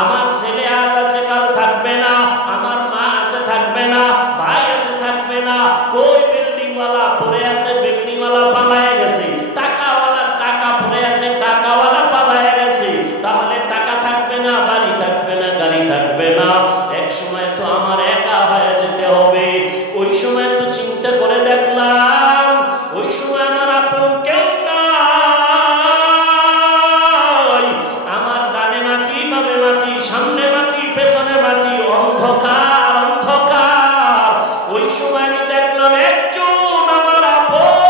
আমার ছেলে আজ আছে কাল থাকবে না, আমার মা আছে থাকবে না, ভাই আছে থাকবে না, কই বিল্ডিংওয়ালা পড়ে আছে, বিল্ডিংওয়ালা পালায়ে গেছে, টাকাওয়ালার টাকা পড়ে আছে, টাকাওয়ালা পালায়ে গেছে। তাহলে টাকা থাকবে না, বাড়ি থাকবে না, গাড়ি থাকবে না, এক সময় তো আমার একা হয়ে যেতে হবে। ওই সময় তো চিন্তা করে দেখলাম ওই সময় আমার আপন কেউ নাই, আমার ডানে মাটি বামে মাটি, সামনে মাটি পেছনে মাটি, অন্ধকার অন্ধকার। ওই সময় আমি দেখলাম একজন আমার আপন,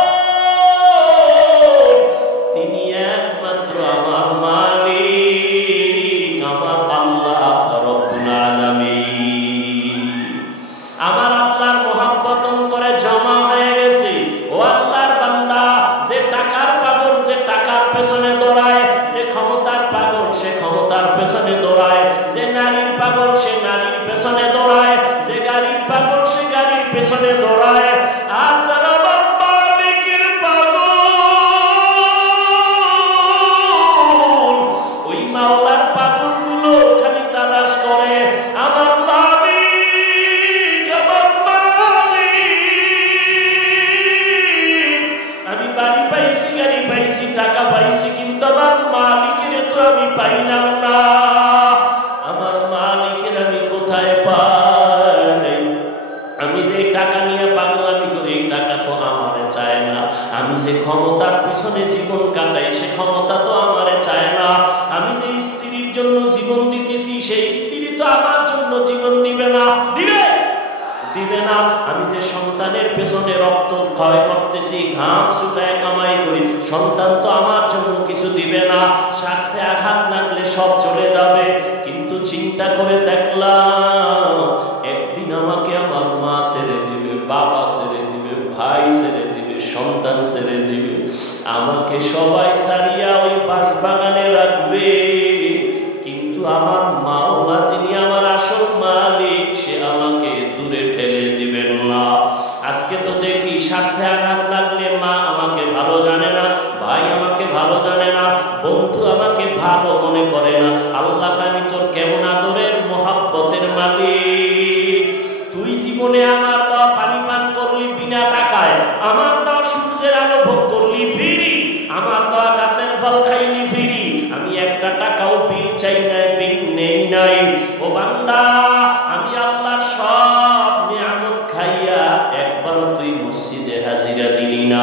তিনি একমাত্র আমার মালিক, আমার আল্লাহ রব্বুল আলামিন। আমার আল্লাহর মহব্বত অন্তরে জমা হয়ে গেছে। ও আল্লাহর বান্দা, যে টাকার পাগল যে টাকার পেছনে দৌড়ায়, যে ক্ষমতার পাগল সে ক্ষমতার পেছনে দৌড়ায়, যে নারীর পাগল সে নারীর পেছনে দৌড়ায়, যে গাড়ির পাগল সে গাড়ির পেছনে দৌড়ায়, আর যারা আমার মালিকের পাগল, ওই মাওলার পাগলগুলো খালি তালাশ করে আমার মালিক, আমার মালিক। আমি বাড়ি পাইছি, গাড়ি পাইছি, টাকা পাইছি, কিন্তু আমার মালিকের তো আমি পাইলাম না। আমার মালিকের আমি কোথায় পাই? আমি যে টাকা নিয়ে পাগলামি করি, এই টাকা তো আমারে চায় না। আমি যে ক্ষমতার পিছনে জীবন কাটাই, সে ক্ষমতা তো আমারে চায় না। আমি যে স্ত্রীর জন্য জীবন দিতেছি, সেই স্ত্রী তো আমার জন্য জীবন দিবে না, দিবে দিবে না। আমি যে সন্তানের পেছনে রক্ত ক্ষয় করতেছি, ঘাম ছুটায় কামাই করি, সন্তান তো আমার জন্য কিছু দিবে না। স্বার্থে আঘাত লাগলে সব চলে যাবে। কিন্তু চিন্তা করে দেখলাম একদিন আমাকে আমার মা ছেড়ে দিবে, বাবা ছেড়ে দিবে, ভাই ছেড়ে দিবে, সন্তান ছেড়ে দিবে। আমাকে সবাই ছাড়িয়া ওই বাঁশবাগানে রাখবে, কিন্তু আমার মাওলা যিনি আমার আসল মালিক, সে আমাকে দূরে ঠেলে দিবেন না। আজকে তো দেখি স্বার্থে আঘাত লাগলে মা আমাকে ভালো জানে না, ভাই আমাকে ভালো জানে না, বন্ধু আমাকে ভালো মনে করে না। আল্লাহ, আমি তোর কেমন আদরের মহাব্বতের মালিক। তুই জীবনে আমার দেওয়া পানি পান করলি বিনা টাকায়, আমার দেওয়া সূর্যের আলো ভোগ করলি ফ্রি, আমার দেওয়া গাছের ফল খাইলি ফ্রি। আমি একটা টাকাও বিল চাই নাই, বিল নেই নাই। ও বান্দা, আমি আল্লাহর সব নিয়ামত খাইয়া একবারও তুই মসজিদে হাজিরা দিলি না,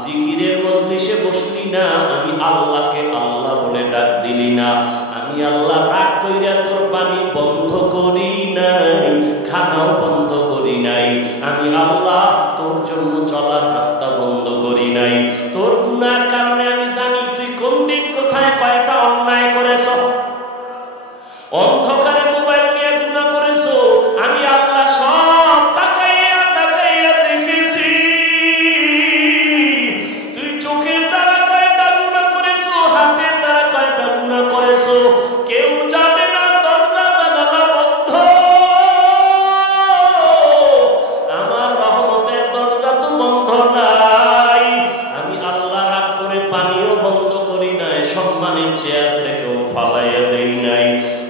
জিকিরের মজলিসে বসলি না, আমি আল্লাহকে আল্লাহ বলে ডাক দিলি না। আমি আল্লাহ রাগ কইরা তোর পানি বন্ধ করি নাই, খানাও বন্ধ করি নাই। আমি আল্লাহ তোর জন্য চলার রাস্তা বন্ধ করি নাই। তোর গুনার কারণে আমি জানি তুই কোন দিন কোথায় কয়টা অন্যায় করেছ। অন্ধকারে মোবাইল নিয়ে গুনাহ করেছো, আমি আল্লাহ সব তাকাইয়া তাকাইয়া দেখেছি। তুই চোখের দ্বারা কয়টা গুনাহ করেছো, হাতের দ্বারা কয়টা গুনাহ করেছো, কেউ জানে না। দরজা জানালা বন্ধ, আমার রহমতের দরজা তো বন্ধ নাই। আমি আল্লাহ রাগ করে পানিও বন্ধ করি নাই, সম্মানের চেয়ার থেকেও ফালাইয়া দেই নাই,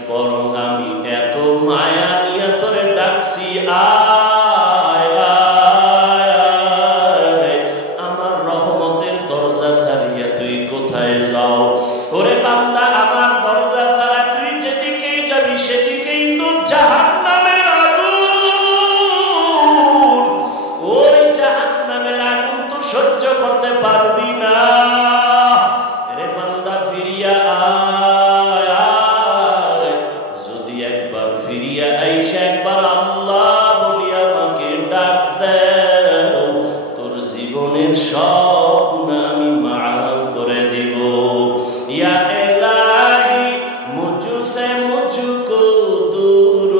বরং আমি এত মায়া নিয়ে তোরে ডাকছি, আয় আয় আয়। আমার রহমতের দরজা ছাড়িয়া তুই কোথায় যাও? ওরে বান্দা, আমার দরজা ছাড়া তুই যেদিকেই যাবি সেদিকেই তো জাহান্নামের আগুন। ওই জাহান্নামের আগুন তো সহ্য করতে পারবি না। রে বান্দা, ফিরিয়া আয় আয়। যদি একবার ফিরিয়া আইসা একবার আল্লাহ বলি আমাকে ডাক দেও, তোর জীবনের সব গুনাহ আমি মাফ করে দেব। ইয়া ইলাহি মুঝসে মুঝকো দূর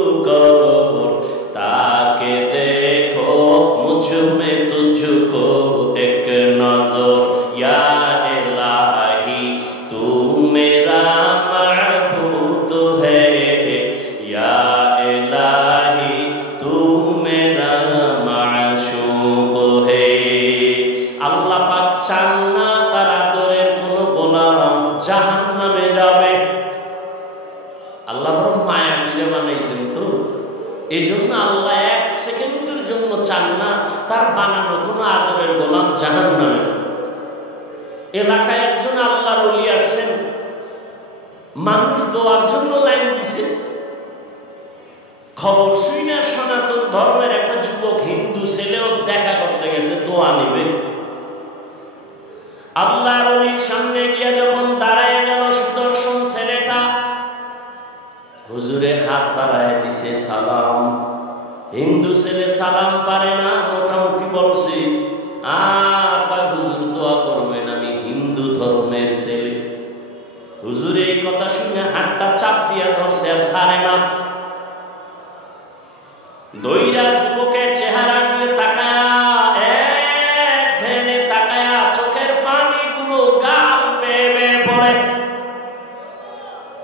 বড় মায়া করে বানাইছেন তো, এই জন্য আল্লাহ 1 সেকেন্ডের জন্য চান না তার বানানো কোনো আদরের গোলাম জাহান্নামে। এলাকায় একজন আল্লাহর ওলি আসছেন, মানুষ দোয়ার জন্য লাইন দিছে। খবর শুনে সনাতন ধর্মের একটা যুবক হিন্দু ছেলেও দেখা করতে গেছে, দোয়া নেবে। আল্লাহর ওলির সামনে গিয়ে যখন দাঁড়ায় গেল সুদর্শন ছেলেটা, হুজুরে হাত বাড়ায় দিছে সালাম। হিন্দু ছেলে সালাম পারে না, মোটামুটি বলছে আর কয় হুজুর দোয়া করবেন, আমি হিন্দু ধর্মের ছেলে। হুজুর এই কথা শুনে হাতটা চাপ দিয়া ধরছে আর ছাড়ে না। দইরা যুবকের চেহারা দিয়ে তাকায়া, এক ধ্যানে তাকায়া, চোখের পানিগুলো গাল বেয়ে বেয়ে পড়ে।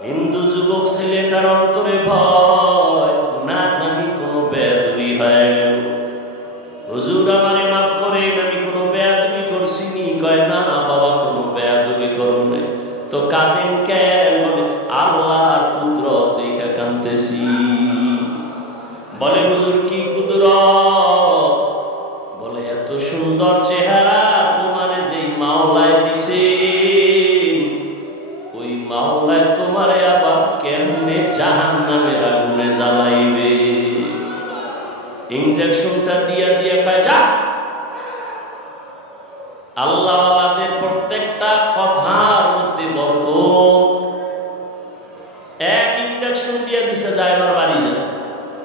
হিন্দু যুবক ছেলেটার অন্তরে ভয়, না জানি কোনো বেয়াদবি হয়ে গেল। হুজুর আমারে মাফ করেন, আমি কোনো বেয়াদবি করছি নি? কয় না বাবা, কোনো বেয়াদবি করো নাই। তো কাঁদেন কেন? বলে আল্লাহর কুদরত দেখে কাঁদতেছি। বলে হুজুর কি কুদরত? বলে এত সুন্দর চেহারা তোমারে যেই মাওলায় দিছে, ওই মাওলায় তোমারে আবার কেমনে জাহান্নামের আগুনে জ্বালাইবে। ইনজেকশনটা দিয়া দিয়া কয় যা। আল্লাহওয়ালাদের প্রত্যেকটা কথার মধ্যে বরকত। এক ইনজেকশন দিয়ে দিছে, যায় এবার বাড়ি যায়।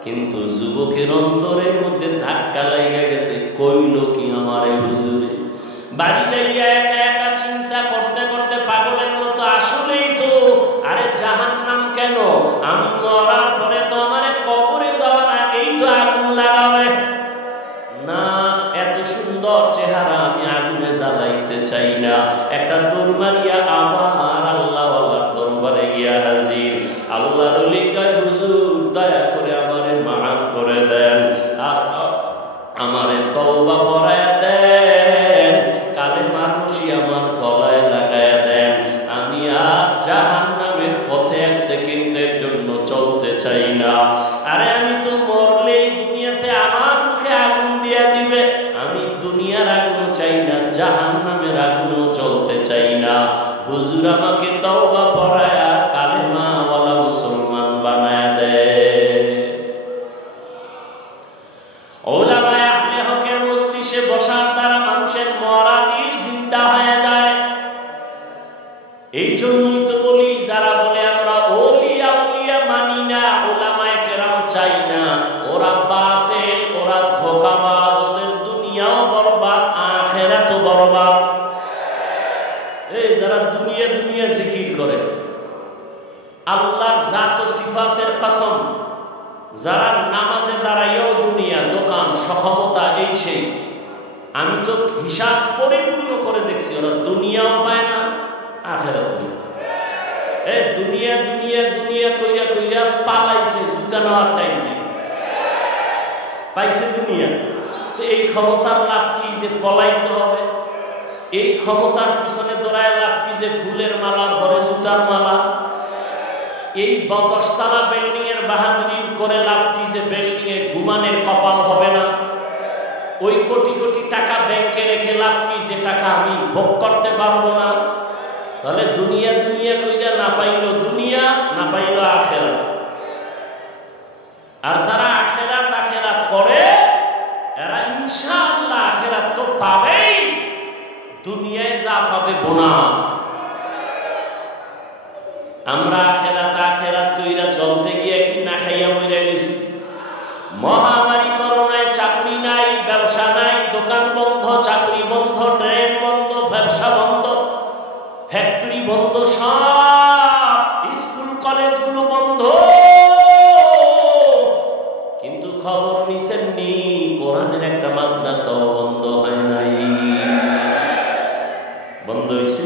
কিন্তু যুবকের অন্তরের মধ্যে ধাক্কা লাগা গেছে, কইল কি আমারে হুজুরে। বাড়ি যাইয়া একা একা চিন্তা করতে করতে পাগলের মতো, আসলেই তো, আরে জাহান্নাম কেন? আমি মরার পরে তো আমারে কবরে যাওয়ার আগেই তো আগুন লাগাবে না। এত সুন্দর চেহারা আমি আগুনে জ্বালাইতে চাই না। একটা দৌড় মারিয়া আবার আল্লাহওয়ালার দরবারে গিয়া হাজির। আল্লাহর ওলি কয় হুজুর দয়া করে আমারে মাফ করে দেন, আর আমারে তওবা পড়ায়া দেন, কালেমার রশি আমার গলায় লাগায়া দেন। আমি আর জাহান্নামের পথে 1 সেকেন্ডের জন্য চলতে চাই না। আরে আমি তো মরলেই দুনিয়াতে আমার মুখে আগুন দিয়া দিবে। আমি দুনিয়ার আগুনও চাই না, জাহান্নামের আগুনও চলতে চাই না। হুজুর আমাকে তওবা পড়ায়া কালেমাওয়ালা মুসলমান বানায়া দেয়। ওলামায়ে আহলে হকের মজলিসে বসার দ্বারা মানুষের মরা দিল জিন্দা হয়ে যায়। এই জন্যই তো বলি, যারা বলে আমরা ওলিয়া উলিয়া মানি না, ওলামায়ে কেরাম চাই না, ওরা বাতিল, ওরা ধোঁকাবাজ, ওদের দুনিয়াও বরবাদ, আখিরাতও বরবাদ। এই যারা দুনিয়া দুনিয়া জিকির করে, আল্লাহর জাত ও সিফাতের কসম, যারা নামাজে দাঁড়াইয়াও দুনিয়া, দোকান, সক্ষমতা, এই সেই, আমি তো হিসাব পরিপূর্ণ করে দেখছি, ওরা দুনিয়াও পায় না, আখিরাতও। এই দুনিয়া দুনিয়া দুনিয়া কইরা কইরা পালাইছে, জুতা নেওয়ার টাইম নেই, পাইছে দুনিয়া। তো এই ক্ষমতার লাভ কি যে পলাইতে হবে? এই ক্ষমতার পিছনে দৌড়ায় লাভ কি যে ফুলের মালার ঘরে জুতার মালা? এই 10 তলা বিল্ডিং এর বাহাদুরি করে লাভ কি যে বিল্ডিং এ ঘুমানের কপাল হবে না? ওই কোটি কোটি টাকা ব্যাংকে রেখে লাভ কি যে টাকা আমি ভোগ করতে পারবো না? তাহলে দুনিয়া দুনিয়া কইরা না পাইলো দুনিয়া, না পাইলো আখিরাত। আর যারা আখিরাত আখিরাত করে, এরা ইনশাআল্লাহ আখিরাত তো পাবেই, দুনিয়ায় যা পাবে বোনাস। আমরা আখিরাত আখিরাত কইরা চলতে গিয়ে কি না খাইয়া মরে গেছি। মহামারী করোনায় চাকরি নাই, ব্যবসা নাই, দোকান বন্ধ, চাকরি বন্ধ, ট্রেন বন্ধ, ব্যবসা বন্ধ, ফ্যাক্টরি বন্ধ, সব স্কুল কলেজগুলো বন্ধ। কিন্তু খবর নিছেননি, কোরআনের একটা মাদ্রাসাও বন্ধ হয় নাই। বন্ধ হয়েছে?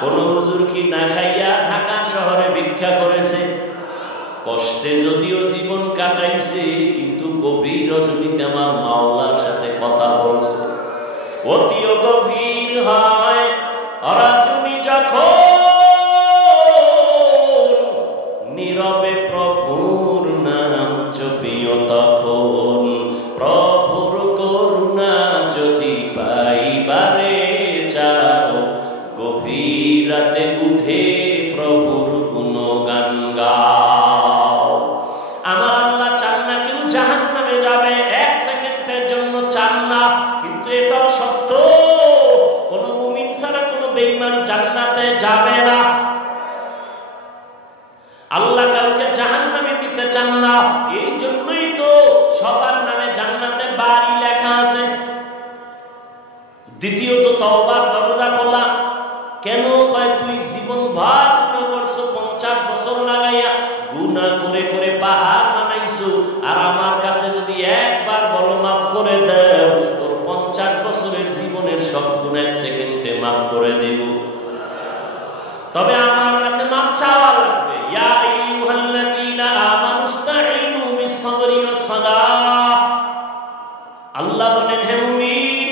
কোন হুজুর কি না খাইয়া ঢাকা শহরে ভিক্ষা করেছে? কষ্টে যদিও জীবন কাটাইছে, কিন্তু গভীর রজনীতে আমার মাওলার সাথে কথা বলছে। অতিও গভীর হয় রজনী যখন নীরবে প্রভুর নাম জপিও তখন, প্রভুর করুণা যদি পাইবারে চাও, গভীর রাতে উঠে প্রভুর গুণগান গাও। আমার আল্লাহ চান না কেউ জাহান্নামে যাবে, এক সেকেন্ডের জন্য চান না, কিন্তু এটাও সত্য কোন মুমিন ছাড়া কোন বেঈমান জান্নাতে যাবে না। আল্লাহ কাউকে জাহান্নামে দিতে চান না, এই জন্যই তো সবার নামে জান্নাতে বাড়ি লেখা আছে। দ্বিতীয়ত তওবার দরজা খোলা। কেন? কয় তুই জীবন ভর গুনাহ করছো, 50 বছর লাগাইয়া গুনাহ করে করে পাহাড় বানাইছো, আর আমার কাছে যদি একবার বলো মাফ করে দাও, তোর 50 বছরের জীবনের সব গুনাহ 1 সেকেন্ডে মাফ করে দেব। তবে আমার কাছে মাফ চাওয়া লাগবে। ইয়া আইয়ুহাল্লাযীনা আমানুস্তাঈনু বিস-সাবরি ওয়াস-সালাহ। আল্লাহ বলেন, হে মুমিন,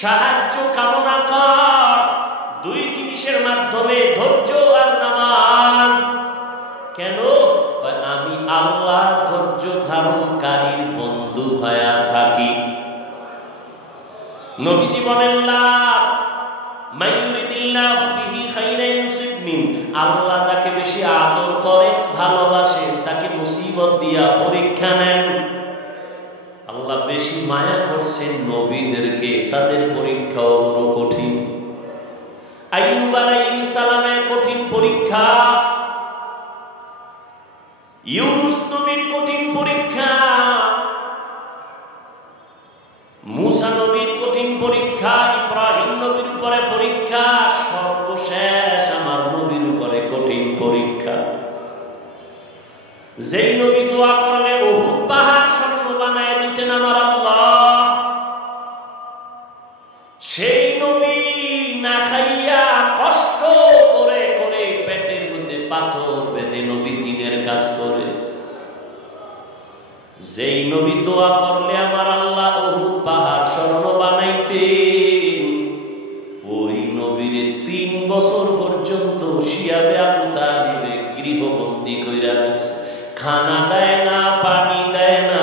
সাহায্য কামনা কর 2 জিনিসের মাধ্যমে, ধৈর্য আর নামাজ। কেন? আমি আল্লাহ ধৈর্য ধারণকারীর বন্ধু হয়ে থাকি। নবীজি বলেন, লা মাইয়ুরিদিল্লাহু বিহি খাইরান ইউসিব মিন। আল্লাহ যাকে বেশি আদর করেন, ভালোবাসেন, তাকে মুসিবত দিয়া পরীক্ষা নেন। আল্লাহ বেশি মায়া করছেন নবীদেরকে, তাদের পরীক্ষাও বড় কঠিন। আইয়ুব আলাইহিস সালামের কঠিন পরীক্ষা, ইউনূস নবীর কঠিন পরীক্ষা, মুসা নবীর কঠিন পরীক্ষা, ইব্রাহিম নবীর উপরে পরীক্ষা, সর্বশেষ আমার নবীর উপরে কঠিন পরীক্ষা। যেই নবী দোয়া করলে উহুদ পাহাড় স্বর্ণ বানায় দিতেন আমার আল্লাহ, সেই নবী না খাইয়া কষ্ট করে করে পেটের মধ্যে পাথর বেঁধে নবী দিনের কাজ করে। যেই নবী দোয়া করলে আমার আল্লাহ উহুদ পাহাড় স্বর্ণ বানাইতেন, ওই নবীর 3 বছর পর্যন্ত শিয়াবে আবু তালিবে গৃহবন্দী কইরা রাখছে। খানা দেয় না, পানি দেয় না।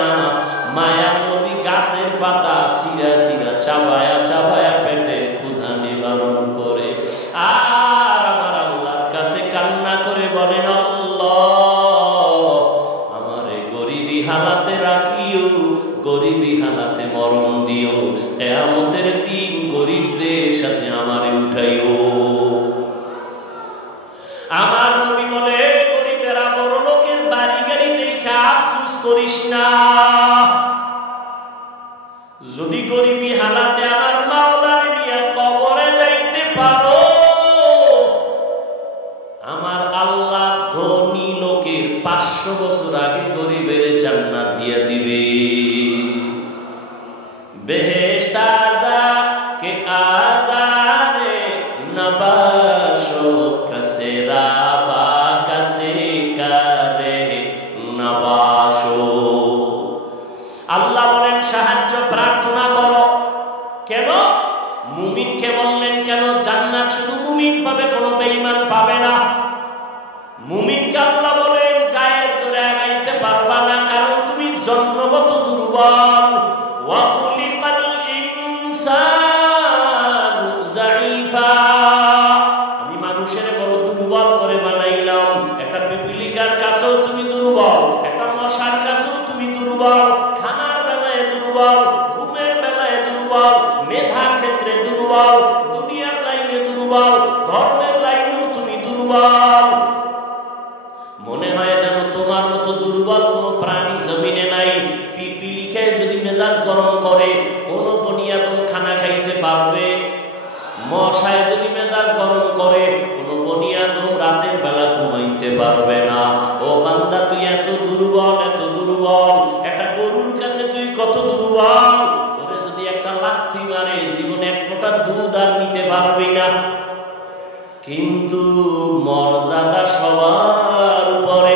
মায়ার নবী গাছের পাতা সিরা সিরা চাবায়া চাবায়া পেটের ক্ষুধা নিবারণ করে, আর আমার আল্লাহর কাছে কান্না করে বলেন, আল্লাহ আমারে গরিবী হালাতে রাখিও, গরিবী হালাতে মরণ দিও, কিয়ামতের দিন গরিবদের সাথে আমারে উঠাইও। আমার নবী বলে, গরিবেরা বড় লোকের বাড়ি গাড়ি দেখা আফসোস করিস না। যদি গরিবী হালাতে আমার মাওলার নিয়ে কবরে যাইতে পারো, আমার আল্লাহ ধনী লোকের 500 বছর আগে গরিবের জান্নাত দিয়ে দিবে। বেহেশত আযা কে আযারে নবাশো কাসে রাবা কাসে কারে নবাশো। আল্লাহ বলেন, সাহায্য প্রার্থনা করো। কেন? মুমিনকে বললেন কেন? জান্নাত শুধু মুমিন পাবে, কোনো বেঈমান পাবে না। মুমিনকে আল্লাহ বলেন, গায়ের জোরে আগাইতে পারবা না, কারণ তুমি জন্মগত দুর্বল। ওয়া খুলিকাল ইনসানু যায়ীফা। আমি মানুষের বড় দুর্বল করে বানাইলাম। একটা পিপিলিকার কাছেও তুমি দুর্বল, একটা মশার কাছেও তুমি দুর্বল, খানার বেলায় দুর্বল, ঘুমের বেলায় দুর্বল, মেধার ক্ষেত্রে দুর্বল, দুনিয়ার লাইনে দুর্বল, ধর্মের লাইনেও তুমি দুর্বল। মনে হয় যেন তোমার মতো দুর্বল কোন প্রাণী জমিনে নাই। পিপিলিকায় যদি মেজাজ গরম করে, কোন বনিয়াদম খানা খাইতে পারবে? মশায় যদি মেজাজ গরম করে, কোন বনিয়াদম রাতের বেলা ঘুমাইতে পারবে না। ও বান্দা, তুই এত দুর্বল, এত দুর্বল। একটা গরুর কাছে তুই কত দুর্বল। তোরে যদি একটা লাথি মারে, জীবনে 1 ফোঁটা দুধ আর নিতে পারবি না। কিন্তু মর্যাদা সবার উপরে।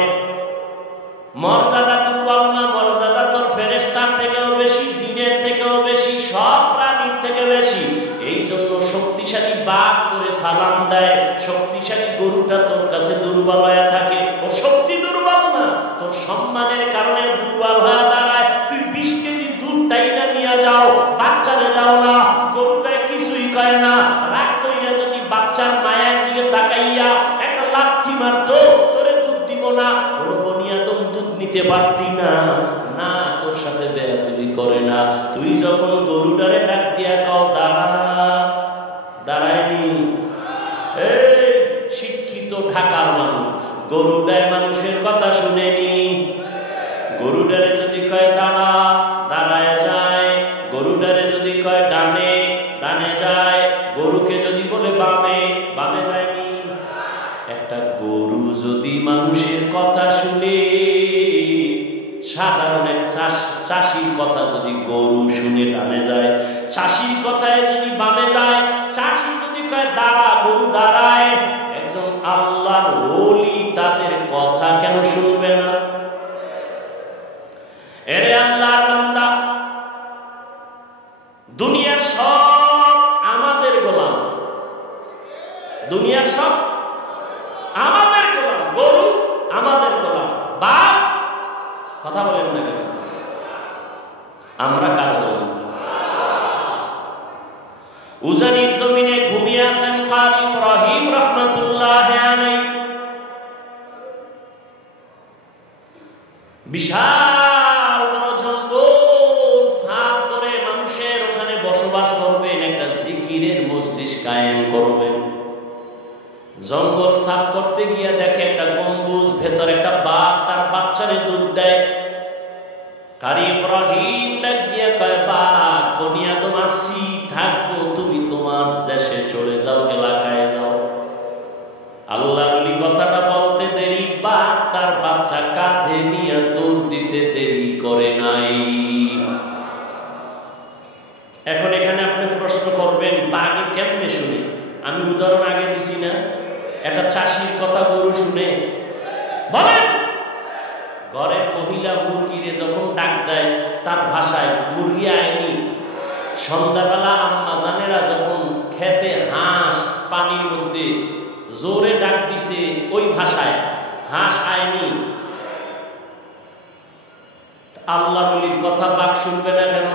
মর্যাদা দুর্বল না, মর্যাদা তোর ফেরেশতার থেকেও বেশি, জিনের থেকেও বেশি, সব প্রাণীর থেকে বেশি। এই জন্য শক্তিশালী বাঘ তোরে সালাম দেয়, শক্তিশালী গরুটা তোর কাছে দুর্বল হয়ে থাকে। ও শক্তি দুর্বল না, বাচ্চারে দাও না, গরুটা কিছুই কয় না, রাগ কইরা যদি বাচ্চার মায়ের দিকে তাকাইয়া একটা লাথি মারতো, তোরে দুধ দিব না, কোনো বনিয়াদম দুধ নিতে পারতি না, না তোর সাথে বেয়াদবি করে না। তুই যখন গরুটারে ডাক দিয়া কাও দাঁড়া, দাঁড়ায়নি। এই শিক্ষিত ঢাকার মানুষ গরুটায় মানুষের কথা শুনেনি। গরুটারে যদি কয় দাঁড়া, দাঁড়ায় যায়। গরুটারে যদি কয় ডানে, ডানে যায়। গরুকে যদি বলে বামে, বামে যায়নি। একটা গরু যদি মানুষের কথা শুনে, সাধারণ এক চাষির কথা যদি গরু শুনে ডানে যায়, চাষির কথায় যদি বামে যায়, চাষি যদি কয় দাঁড়া, গরু দাঁড়ায়। একজন আল্লাহর ওলি তাদের কথা কেন শুনবে না? এরে আল্লাহর বান্দা, দুনিয়ার সব আমাদের গোলাম, দুনিয়ার সব আমাদের গোলাম। গরু আমাদের গোলাম, বাপ কথা বলেন না কেন? আমরা কার গোলাম? উজানির জমিনে ঘুমিয়ে আছেন কারি ইব্রাহিম রহমাতুল্লাহ আলাইহি। বিশাল বড় জঙ্গল সাফ করে মানুষের ওখানে বসবাস করবেন, একটা জিকিরের মজলিস কায়েম করবেন। জঙ্গল সাফ করতে গিয়ে দেখে একটা গম্বুজ, ভেতর একটা বাঘ তার বাচ্চারে দুধ দেয়। কারি ইব্রাহিম ডাক দিয়া কয়, বাঘ বনিয়াদম আসছি, থাকবো, তুমি তোমার দেশে চলে যাও, এলাকায় যাও। আল্লাহর ওলি কথাটা বলতে দেরি, বাঘ তার বাচ্চা কাঁধে নিয়ে দৌড় দিতে দেরি করে নাই। এখন এখানে আপনি প্রশ্ন করবেন, বাঘে কেমনে শুনে? আমি উদাহরণ আগে দিছি না, একটা চাষির কথা গরু শুনে? বলেন, ঘরের মহিলা মুরগিরে যখন ডাক দেয় তার ভাষায়, মুরগি আয়নি। সন্ধ্যাবেলা আম্মা জানেরা যখন খেতে হাঁস পানির মধ্যে জোরে ডাক দিছে ওই ভাষায়, হাঁস আয়নি। আল্লাহর ওলির কথা বাঘ শুনবে না কেন?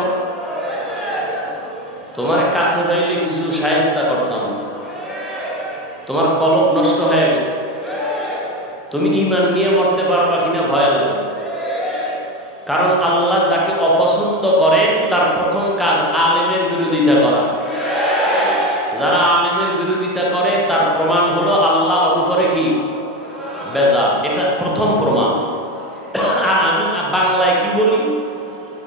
তোমার কাছে পাইলে কিছু শায়েস্তা করতাম, তোমার কলব নষ্ট হয়ে গেছে, তুমি ঈমান নিয়ে মরতে পারবা কিনা ভয় লাগে। কারণ আল্লাহ যাকে অপছন্দ করেন তার প্রথম কাজ আলেমের বিরোধিতা করা। যারা আলেমের বিরোধিতা করে তার প্রমাণ হলো আল্লাহ ওর উপরে কি বেজার, এটা প্রথম প্রমাণ। আর আমি বাংলায় কি বলি,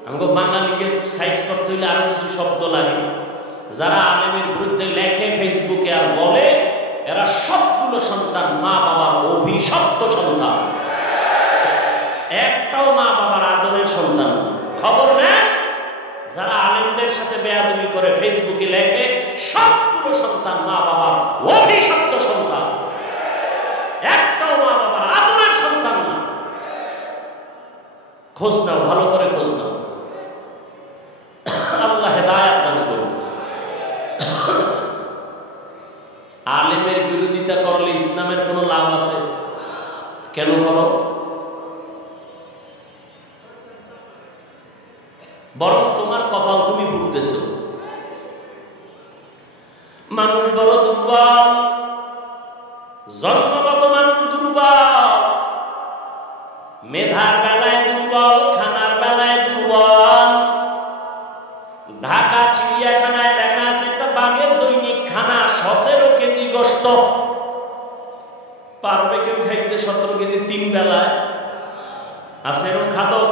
আমাকে বাঙালিকে সাইজ করতে হইলে আরো কিছু শব্দ লাগে। যারা আলেমের বিরুদ্ধে লেখে ফেসবুকে আর বলে, এরা সবগুলো সন্তান মা বাবার অভিশপ্ত সন্তান, একটাও মা বাবার আদরের সন্তান। খবর নেই, যারা আলেমদের সাথে বেয়াদবি করে ফেসবুকে লেখে, সবগুলো সন্তান মা বাবার অভিশপ্ত সন্তান, একটাও মা বাবার আদরের সন্তান না। খোঁজ নাও, ভালো করে খোঁজ নাও। আল্লাহ হেদায়েত দান করুন। আলেমের বিরোধিতা করলে ইসলামের কোনো লাভ আছে? কেন করো? বরং তোমার কপাল তুমি ভুগতেছ। মানুষ বড় দুর্বল, জন্মগত মানুষ দুর্বল, মেধার বেলায় দুর্বল, খানার বেলায় দুর্বল। ঢাকা চিড়িয়াখানায় লেখা আছে একটা বাঘের দৈনিক খানা 17 কেজি গোশত। পারবে কেউ খাইতে 17 কেজি 3 বেলায়? আছে এরকম খাদক?